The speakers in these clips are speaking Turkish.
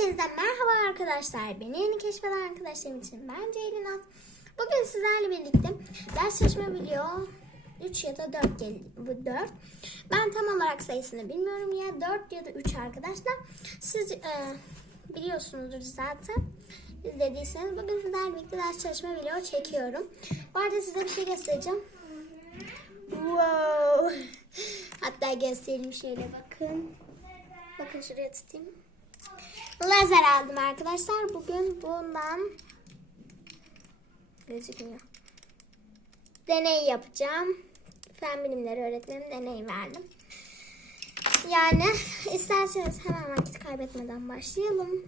Hepinize merhaba arkadaşlar. Beni yeni keşfeden arkadaşlarım için ben Ceylin At. Bugün sizlerle birlikte ders çalışma video 3 ya da 4 gel bu 4. Ben tam olarak sayısını bilmiyorum ya 4 ya da 3 arkadaşlar. Siz e, biliyorsunuzdur zaten. İzlediyseniz bugün sizlerle birlikte ders çalışma video çekiyorum. Bu arada size bir şey göstereceğim. Wow. Hatta göstereyim şöyle bakın. Bakın şuraya tutayım. Lazer aldım arkadaşlar. Bugün bundan gözükmüyor. Deney yapacağım. Fen bilimleri öğretmenim deney verdim. Yani isterseniz hemen vakit kaybetmeden başlayalım.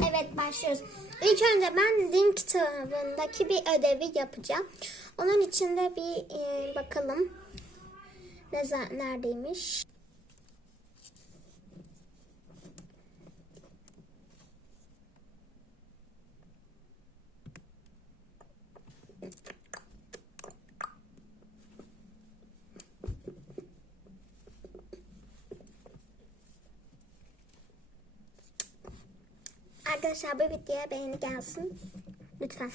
Evet başlıyoruz. İlk önce ben din kitabındaki bir ödevi yapacağım. Onun için de bir e, bakalım. Ne, neredeymiş? Arkadaşlar bu videoya beğeni gelsin. Lütfen.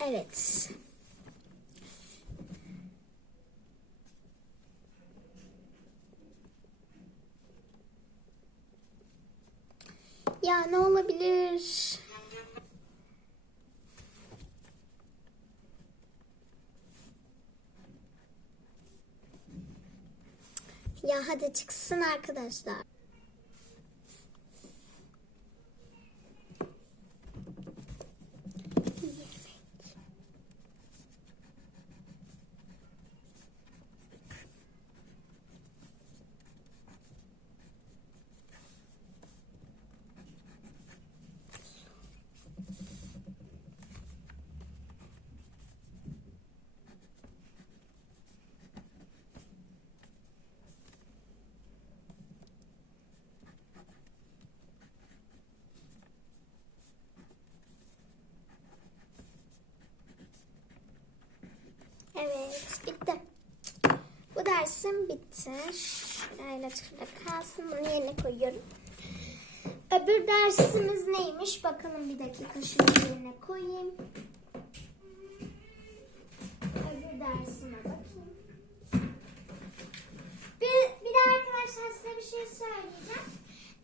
Evet. Ya ne olabilir? Ya hadi çıksın arkadaşlar. Evet bitti. Bu dersim bitti. Şöyle şurada kalsın. Bunu yerine koyuyorum. Öbür dersimiz neymiş? Bakalım bir dakika şunu yerine koyayım. Öbür dersime bakayım. Bir, bir de arkadaşlar size bir şey söyleyeceğim.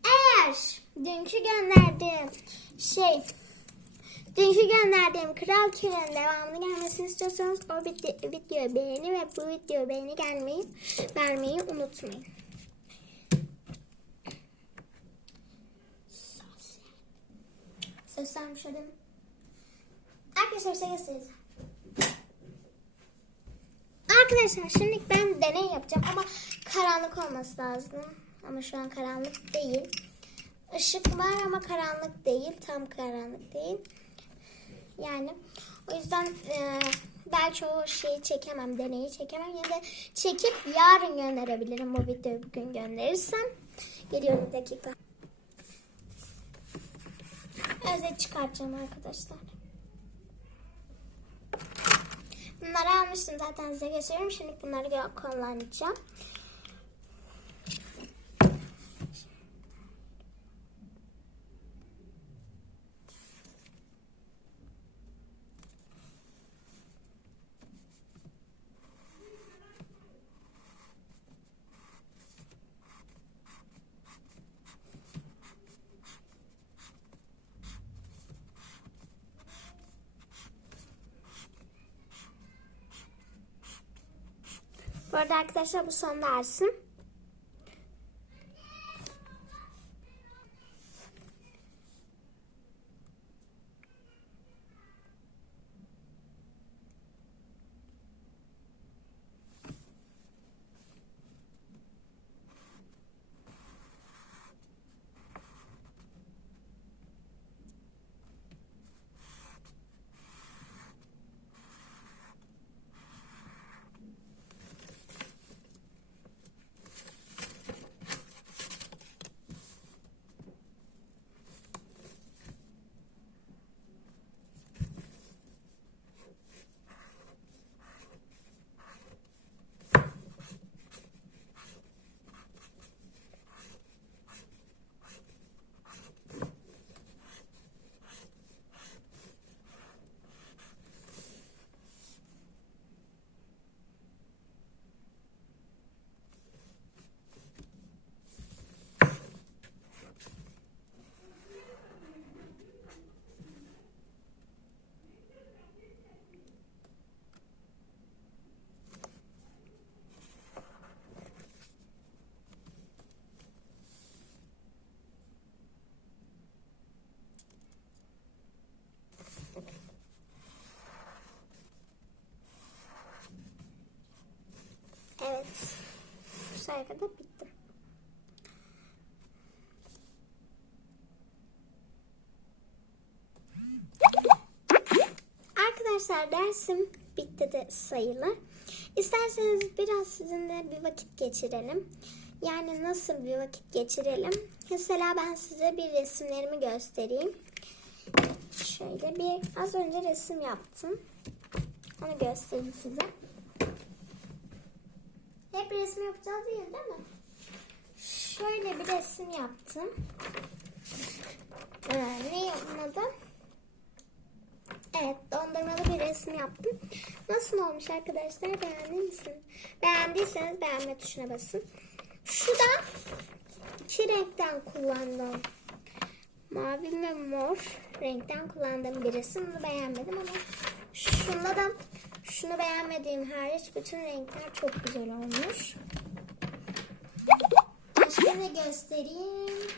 Eğer dünkü gönderdiğim şey Dünkü gönderdiğim Kral Tüy'nin devamını gelmesini istiyorsanız o video, beğeni ve bu videoyu beğeni gelmeyi vermeyi unutmayın. Sosyal şöyle. Arkadaşlar şey. Arkadaşlar şimdi ben deney yapacağım ama karanlık olması lazım. Ama şu an karanlık değil. Işık var ama karanlık değil. Tam karanlık değil. Yani o yüzden e, belki o şeyi çekemem, deneyi çekemem. Ya da çekip yarın gönderebilirim bu videoyu bugün gönderirsem. Geliyorum bir dakika. Özet çıkartacağım arkadaşlar. Bunları almıştım zaten size gösteriyorum. Şimdi bunları kullanacağım. Bu arada arkadaşlar bu son dersim. Sayfada bitti. Arkadaşlar dersim bitti de sayılır. İsterseniz biraz sizinle bir vakit geçirelim. Yani nasıl bir vakit geçirelim? Mesela ben size bir resimlerimi göstereyim. Şöyle bir az önce resim yaptım. Onu göstereyim size. Hep resim yapacağız değil değil mi? Şöyle bir resim yaptım. Ee, ne adı? Evet, dondurmalı bir resim yaptım. Nasıl olmuş arkadaşlar? Beğendiniz misiniz? Beğendiyseniz beğenme tuşuna basın. Şu da iki renkten kullandım. Mavi ve mor renkten kullandığım bir resim. Bunu beğenmedim ama şunda da şunu beğenmediğim hariç bütün renkler çok güzel olmuş. Başka ne göstereyim?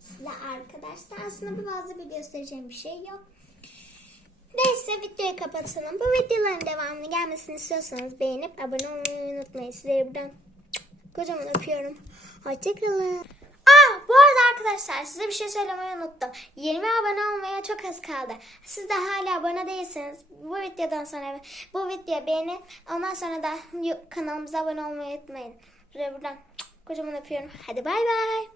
Size arkadaşlar aslında bu fazla bir göstereceğim bir şey yok. Neyse videoyu kapatalım. Bu videoların devamını gelmesini istiyorsanız beğenip abone olmayı unutmayın. Sizleri buradan kocaman öpüyorum. Hoşçakalın. Aa bu arada arkadaşlar size bir şey söylemeyi unuttum. 20 abone olmaya çok az kaldı. Siz de hala abone değilseniz bu videodan sonra bu videoyu beğenip ondan sonra da kanalımıza abone olmayı unutmayın. Buradan kocaman öpüyorum. Hadi bay bay.